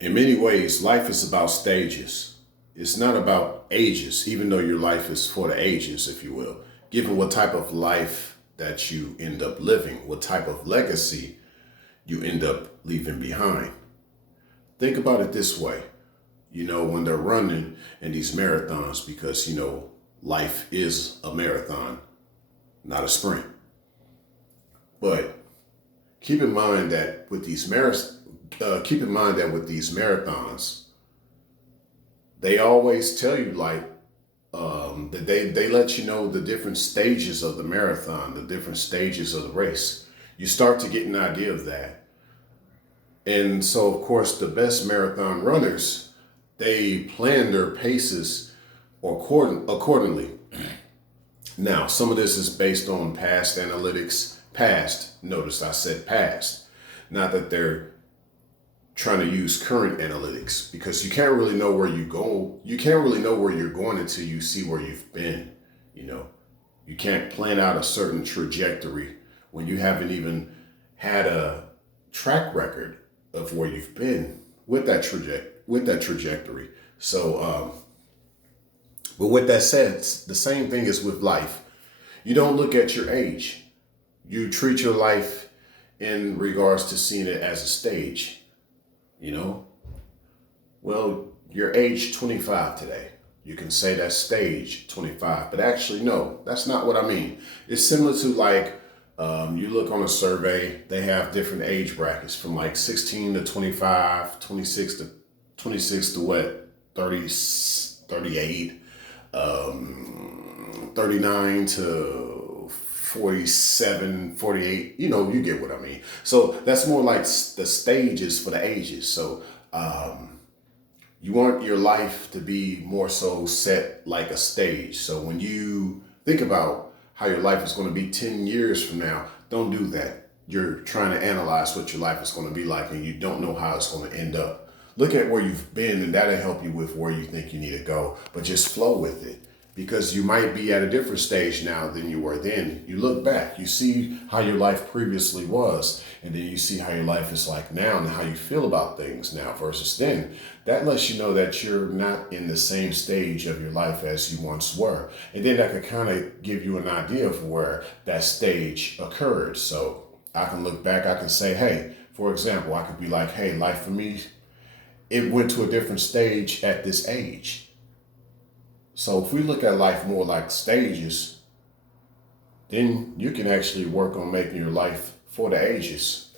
In many ways, life is about stages. It's not about ages, even though your life is for the ages, if you will. Given what type of life that you end up living, what type of legacy you end up leaving behind. Think about it this way, when they're running in these marathons, because, life is a marathon, not a sprint. But keep in mind that with these marathons, they always tell you that they let you know the different stages of the marathon, the different stages of the race. You start to get an idea of that. And so, of course, the best marathon runners, they plan their paces accordingly. Now, some of this is based on past analytics. Notice I said past. Not that they're trying to use current analytics, because you can't really know where you go. You can't really know where you're going until you see where you've been. You can't plan out a certain trajectory when you haven't even had a track record of where you've been with that trajectory. So, but with that said, the same thing is with life. You don't look at your age. You treat your life in regards to seeing it as a stage. Well, you're age 25 today. You can say that's stage 25, but actually, no, that's not what I mean. It's similar to you look on a survey, they have different age brackets from 16 to 25, 26 to what, 30, 38, 39 to 47, 48, you get what I mean. So that's more like the stages for the ages. So you want your life to be more so set like a stage. So when you think about how your life is going to be 10 years from now, don't do that. You're trying to analyze what your life is going to be like, and you don't know how it's going to end up. Look at where you've been, and that'll help you with where you think you need to go, but just flow with it. Because you might be at a different stage now than you were then. You look back, you see how your life previously was, and then you see how your life is like now and how you feel about things now versus then. That lets you know that you're not in the same stage of your life as you once were. And then that could kind of give you an idea of where that stage occurred. So I can look back, I can say, hey, for example, I could be like, hey, life for me, it went to a different stage at this age. So if we look at life more like stages, then you can actually work on making your life for the ages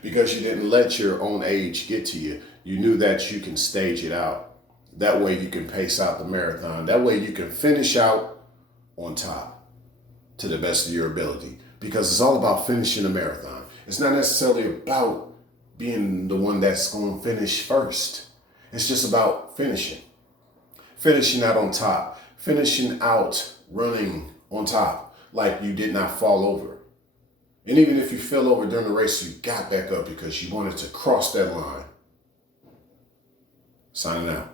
because you didn't let your own age get to you. You knew that you can stage it out. That way you can pace out the marathon. That way you can finish out on top to the best of your ability, because it's all about finishing the marathon. It's not necessarily about being the one that's going to finish first. It's just about finishing out on top, finishing out running on top, like you did not fall over. And even if you fell over during the race, you got back up because you wanted to cross that line. Signing out.